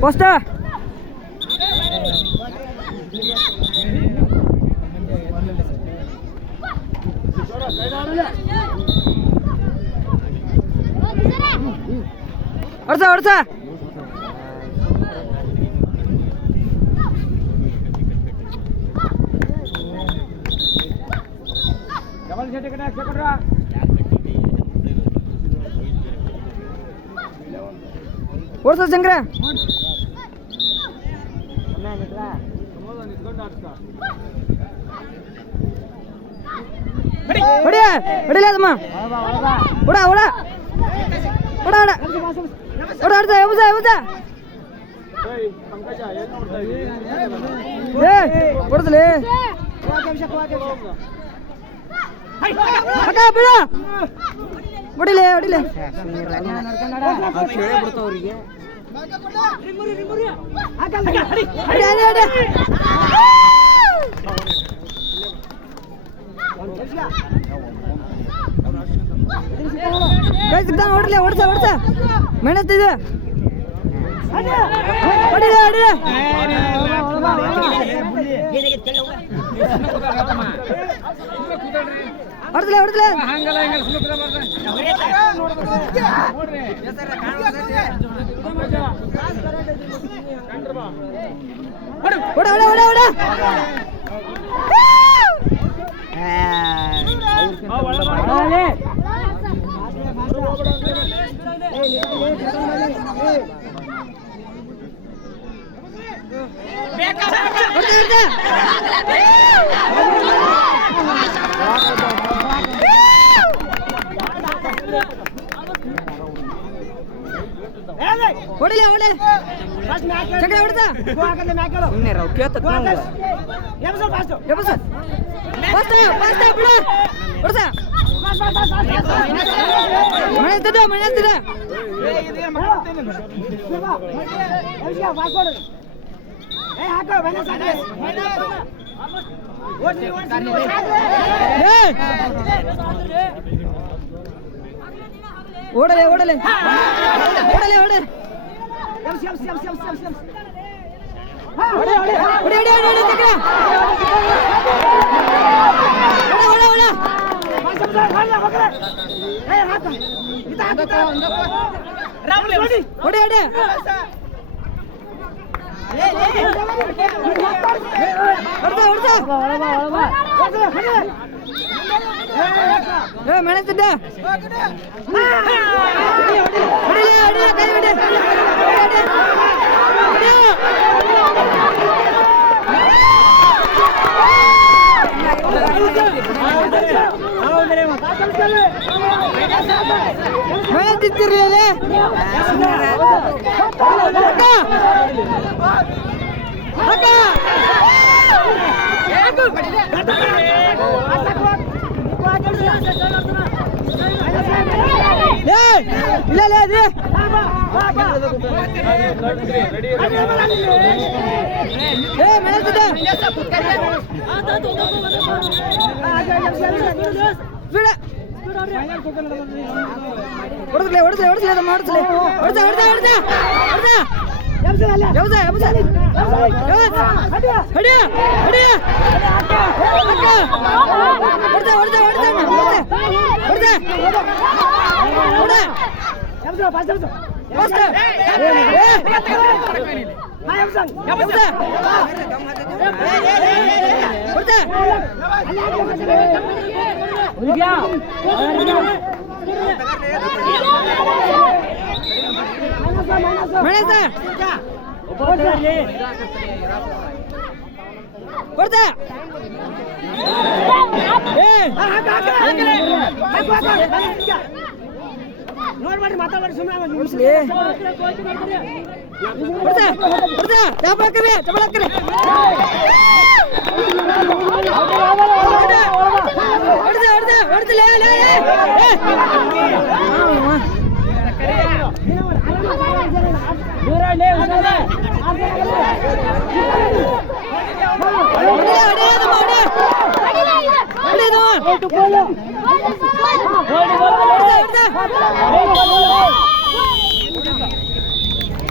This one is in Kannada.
ಪೋಸ್ಟ್ ಹೊಡ್ಸ ಹೊಡ್ಸ ಓಡ್ಸ ಶಂಕರ ಹೊಡಿಯ ಹೊಡಿಲ್ಲ ಅದಮ್ಮ ಹೊಡ ಹೊಡ ಹೊಡ ಹೊಡ ಹೊಡ ಹೊಡ್ಸ ಎಬ್ಸ ಎಬ್ಸ ಹೊಡ್ಸಲಿ ಅಕ್ಕ ಬಿಡ ಹೊಡಿಲೆ ಹೊಡಿಲೆ ಹೊಡ್ಲೆ ಹೊಡ್ಸ ಹೊಡ್ಸ ಮೆಣಸ್ತಿದೆ ಹೊಡಿಲೆ ಹೊಡಿಲೆ ಹೊಡ್ಸಲೆ ಹೊಡ್ಸಲೆ ಹೊಡ ಹೊಡ ಹೊಡ ಹೊಡ ಹೊಡಿಲೆ ಹೊಡಿಲೆ ಚಕ್ರ ಹೊಡ್ಸ ಸುಮ್ಮನೆ ರಾವ್ ಕೇಳ್ತದ ಹೊಡ್ಸ ಮಳೆ ಎತ್ತದ ಮಳೆ ಎತ್ತದ ಓಡಲೆ ಓಡಲೆ ಓಡಲೆ ಓಡೆ ಮೆಣಸಿದ್ದ ಮೆಣಸಿತ್ತಿರ್ಲಿ ಇಲ್ಲ ಅದೇ ಹೊಡ್ಸಲೆ ಹೊಡ್ಸಲೆ ಹೊಡ್ಸಲೆ ಅದು ಮಾಡಿಸ್ಲೆ ಹೊಡ್ಸ ಹೊಡ್ಸ ಹೊಡ್ಸ ಹೊಡ್ಸ ಹೊಡಿಯ ಹೊಡಿಯ ಹೊಡ್ಸ ಹೊಡ್ಸ ಹೊಡ್ಸ ನೋಡ್ಬೇಡ್ರಿ ಮಾತಾಡ್ರಿ ಸುಮ್ಮನೆ